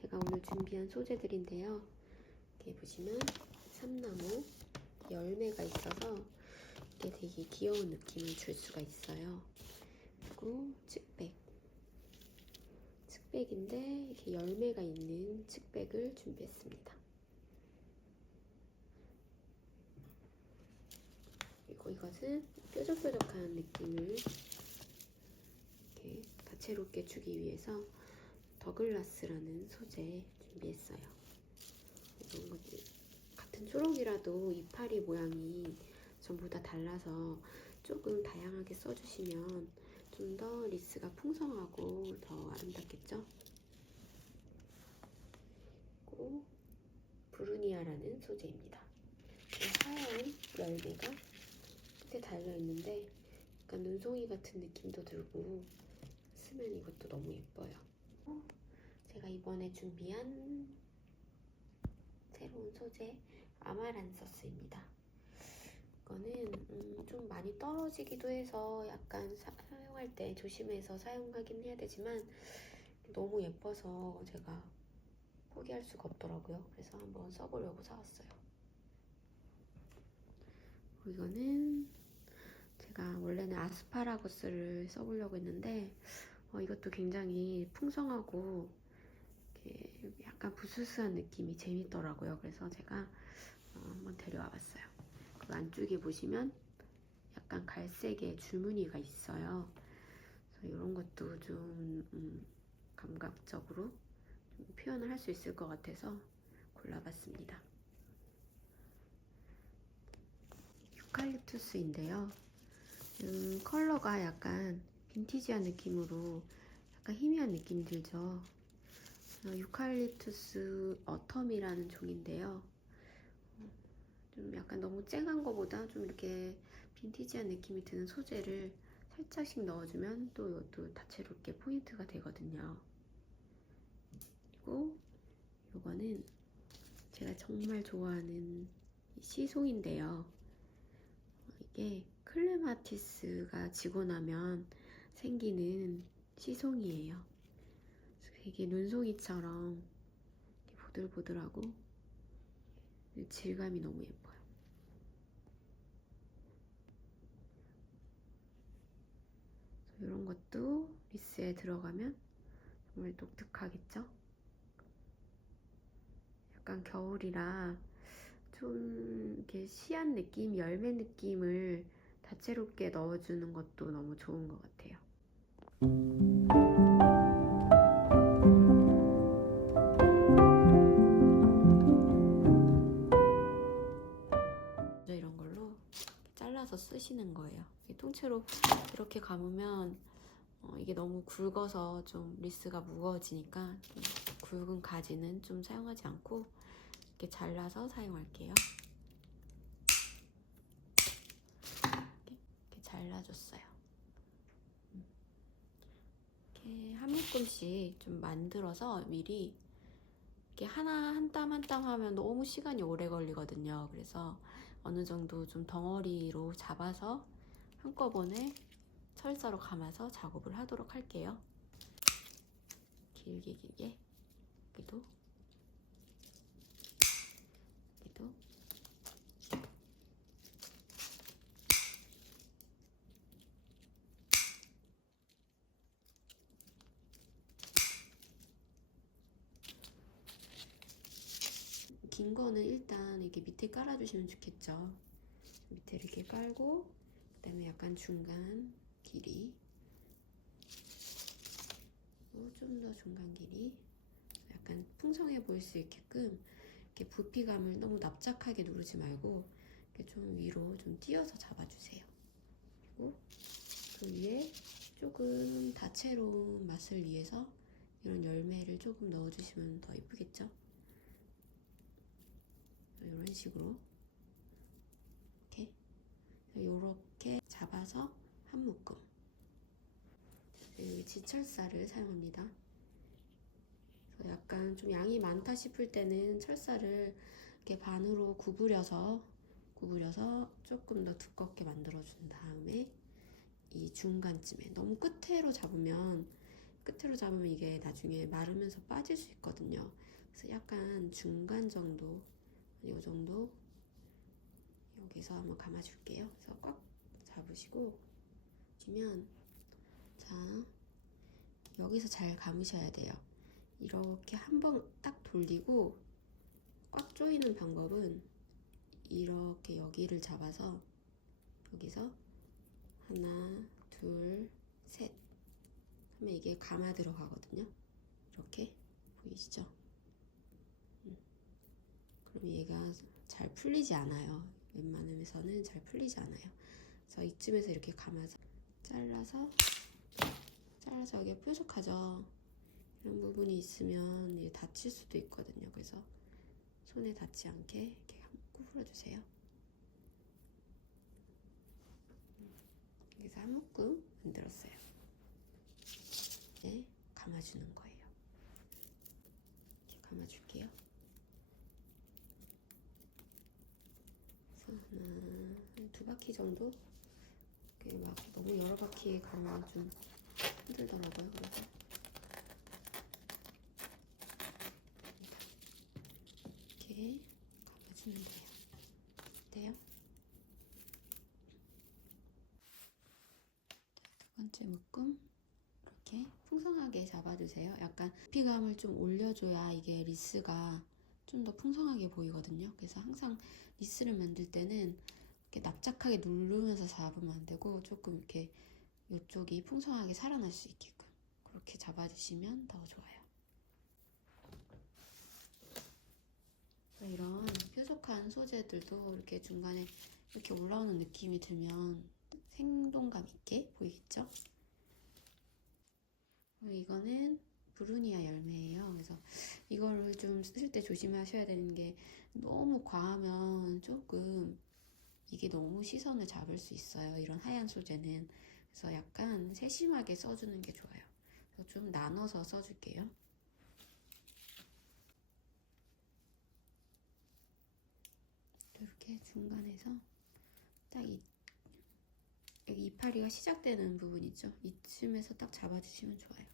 제가 오늘 준비한 소재들인데요. 이렇게 보시면 삼나무 열매가 있어서 이게 되게 귀여운 느낌을 줄 수가 있어요. 그리고 측백인데 이렇게 열매가 있는 측백을 준비했습니다. 그리고 이것은 뾰족뾰족한 느낌을 이렇게 다채롭게 주기 위해서 더글라스라는 소재 준비했어요. 이런 것들 같은 초록이라도 이파리 모양이 전부 다 달라서 조금 다양하게 써주시면 좀 더 리스가 풍성하고 더 아름답겠죠? 그리고 브루니아라는 소재입니다. 하얀 열매가 끝에 달려있는데 약간 눈송이 같은 느낌도 들고 쓰면 이것도 너무 예뻐요. 제가 이번에 준비한 새로운 소재 아마란서스입니다. 이거는 좀 많이 떨어지기도 해서 약간 사용할 때 조심해서 사용하긴 해야 되지만 너무 예뻐서 제가 포기할 수가 없더라고요. 그래서 한번 써보려고 사왔어요. 이거는 제가 원래는 아스파라거스를 써보려고 했는데 이것도 굉장히 풍성하고 약간 부스스한 느낌이 재밌더라고요. 그래서 제가 한번 데려와 봤어요. 그 안쪽에 보시면 약간 갈색의 줄무늬가 있어요. 그래서 이런 것도 좀 감각적으로 좀 표현을 할 수 있을 것 같아서 골라봤습니다. 유칼립투스인데요. 컬러가 약간 빈티지한 느낌으로 약간 희미한 느낌 들죠. 유칼립투스 어텀이라는 종인데요. 좀 약간 너무 쨍한 거보다 좀 이렇게 빈티지한 느낌이 드는 소재를 살짝씩 넣어주면 또 이것도 다채롭게 포인트가 되거든요. 그리고 이거는 제가 정말 좋아하는 시송인데요. 이게 클레마티스가 지고 나면 생기는 시송이에요. 되게 눈송이처럼 보들보들하고 질감이 너무 예뻐요. 이런 것도 리스에 들어가면 정말 독특하겠죠? 약간 겨울이라 좀 이렇게 시한 느낌, 열매 느낌을 다채롭게 넣어주는 것도 너무 좋은 것 같아요. 이런 걸로 잘라서 쓰시는 거예요. 통째로 이렇게 감으면 이게 너무 굵어서 좀 리스가 무거워지니까 좀 굵은 가지는 좀 사용하지 않고 이렇게 잘라서 사용할게요. 이렇게 잘라줬어요. 이렇게 한 묶음씩 좀 만들어서 미리 이렇게 하나 한 땀 한 땀 하면 너무 시간이 오래 걸리거든요. 그래서 어느 정도 좀 덩어리로 잡아서 한꺼번에 철사로 감아서 작업을 하도록 할게요. 길게 여기도 긴 거는 일단 이렇게 밑에 깔아주시면 좋겠죠. 밑에 이렇게 깔고 그 다음에 약간 중간 길이 좀 더 중간 길이 약간 풍성해 보일 수 있게끔 이렇게 부피감을 너무 납작하게 누르지 말고 이렇게 좀 위로 좀 띄어서 잡아주세요. 그리고 그 위에 조금 다채로운 맛을 위해서 이런 열매를 조금 넣어주시면 더 예쁘겠죠? 이런 식으로 이렇게 잘라서 한 묶음. 여기 지철사를 사용합니다. 그래서 약간 좀 양이 많다 싶을 때는 철사를 이렇게 반으로 구부려서 조금 더 두껍게 만들어 준 다음에 이 중간쯤에, 너무 끝으로 잡으면 이게 나중에 마르면서 빠질 수 있거든요. 그래서 약간 중간 정도, 이 정도 여기서 한번 감아줄게요. 그래서 꽉 잡으시고 주면, 자, 여기서 잘 감으셔야 돼요. 이렇게 한번 딱 돌리고 꽉 조이는 방법은 이렇게 여기를 잡아서 여기서 하나, 둘, 셋 하면 이게 감아 들어가거든요. 이렇게 보이시죠? 그럼 얘가 잘 풀리지 않아요. 웬만하면서는 잘 풀리지 않아요. 그래서 이쯤에서 이렇게 감아서 잘라서 여기가 뾰족하죠. 이런 부분이 있으면 이게 다칠 수도 있거든요. 그래서 손에 닿지 않게 이렇게 구부려주세요. 여기서 한 묶음 만들었어요. 이제 감아주는 거예요. 이렇게 감아줄게요. 그래서 하나, 두 바퀴 정도? 이렇게 막 너무 여러 바퀴 감으면 좀 힘들더라고요. 그래서 이렇게 감아주면 돼요. 어때요? 두 번째 묶음 이렇게 풍성하게 잡아주세요. 약간 부피감을 좀 올려줘야 이게 리스가 좀 더 풍성하게 보이거든요. 그래서 항상 리스를 만들 때는 이렇게 납작하게 누르면서 잡으면 안 되고 조금 이렇게 이쪽이 풍성하게 살아날 수 있게끔 그렇게 잡아주시면 더 좋아요. 이런 뾰족한 소재들도 이렇게 중간에 이렇게 올라오는 느낌이 들면 생동감 있게 보이겠죠? 이거는 브루니아 열매예요. 그래서 이거를 좀 쓰실 때 조심하셔야 되는 게, 너무 과하면 조금 이게 너무 시선을 잡을 수 있어요. 이런 하얀 소재는. 그래서 약간 세심하게 써주는 게 좋아요. 그래서 좀 나눠서 써줄게요. 이렇게 중간에서 딱 여기 이파리가 시작되는 부분 있죠? 이쯤에서 딱 잡아주시면 좋아요.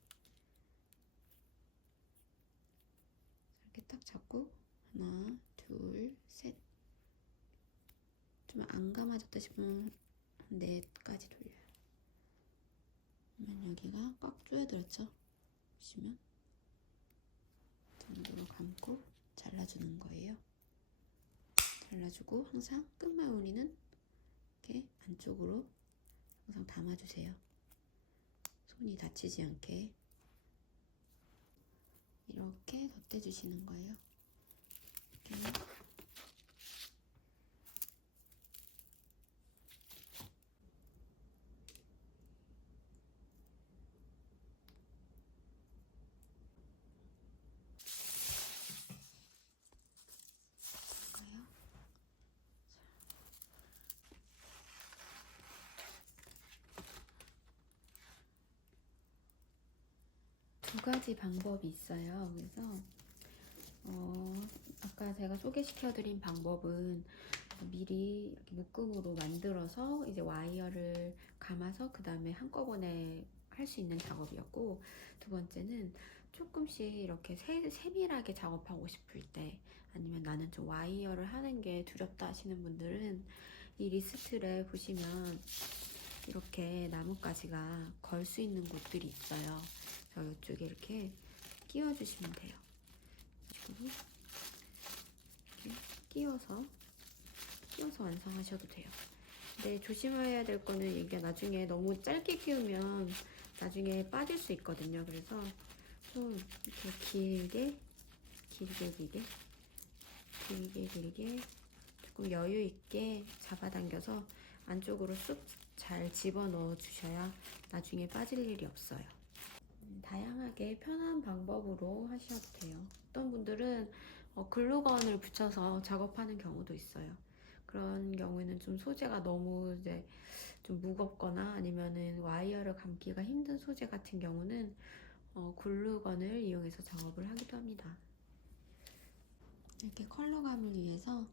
이렇게 딱 잡고 하나, 둘, 셋. 좀 안 감아졌다 싶으면 한 4까지 돌려요. 그러면 여기가 꽉 조여들었죠? 보시면 정도로 감고 잘라주는 거예요. 잘라주고 항상 끝마무리는 이렇게 안쪽으로 항상 담아주세요. 손이 다치지 않게 이렇게 덧대주시는 거예요. 이렇게. 두 가지 방법이 있어요. 그래서 아까 제가 소개시켜드린 방법은 미리 이렇게 묶음으로 만들어서 이제 와이어를 감아서 그 다음에 한꺼번에 할 수 있는 작업이었고, 두 번째는 조금씩 이렇게 세밀하게 작업하고 싶을 때, 아니면 나는 좀 와이어를 하는 게 두렵다 하시는 분들은 이 리스트를 보시면 이렇게 나뭇가지가 걸 수 있는 곳들이 있어요. 그래서 이쪽에 이렇게 끼워주시면 돼요. 이렇게 끼워서 완성하셔도 돼요. 근데 조심해야 될 거는 이게 나중에 너무 짧게 끼우면 나중에 빠질 수 있거든요. 그래서 좀 이렇게 길게 조금 여유 있게 잡아당겨서 안쪽으로 쑥 잘 집어넣어 주셔야 나중에 빠질 일이 없어요. 다양하게 편한 방법으로 하셔도 돼요. 어떤 분들은 글루건을 붙여서 작업하는 경우도 있어요. 그런 경우에는 좀 소재가 너무 이제 좀 무겁거나 아니면은 와이어를 감기가 힘든 소재 같은 경우는 글루건을 이용해서 작업을 하기도 합니다. 이렇게 컬러감을 위해서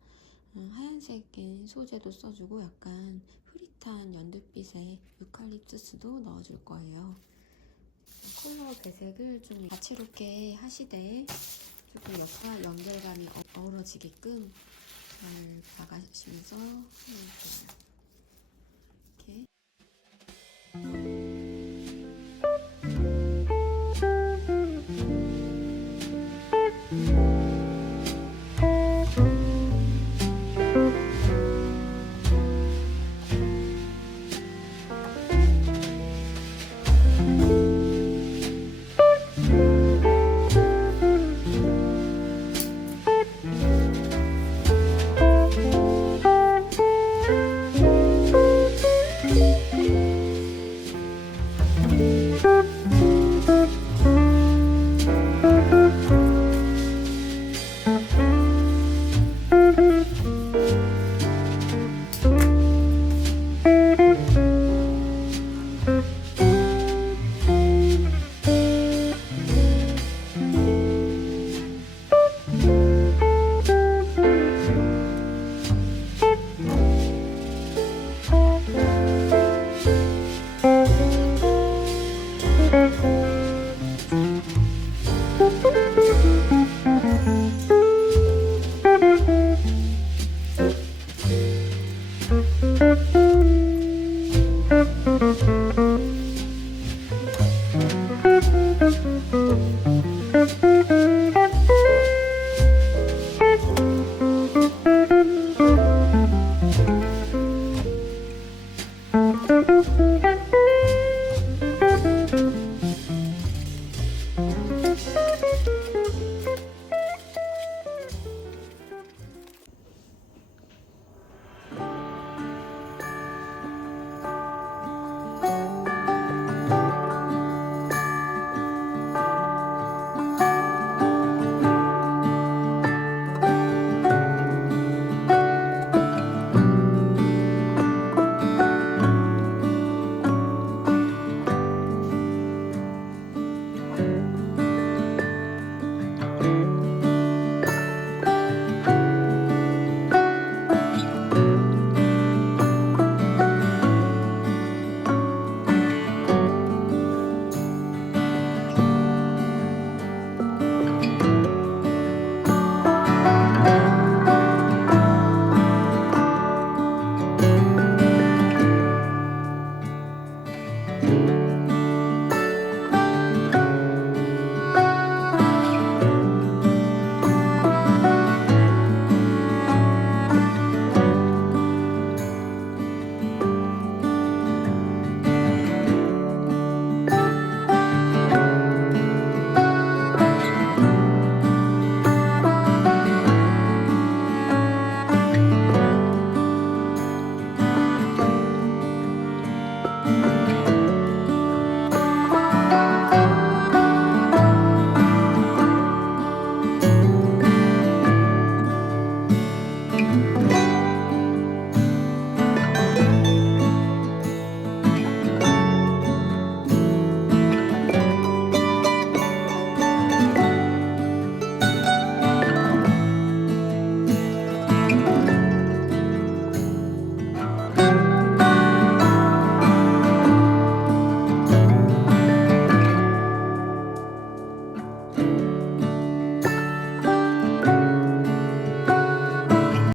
하얀색의 소재도 써주고 약간 흐릿한 연두빛의 유칼립투스도 넣어줄 거예요. 컬러 배색을 좀 다채롭게 하시되 조금 옆과 연결감이 어우러지게끔 잘 박아주시면서 해볼게요.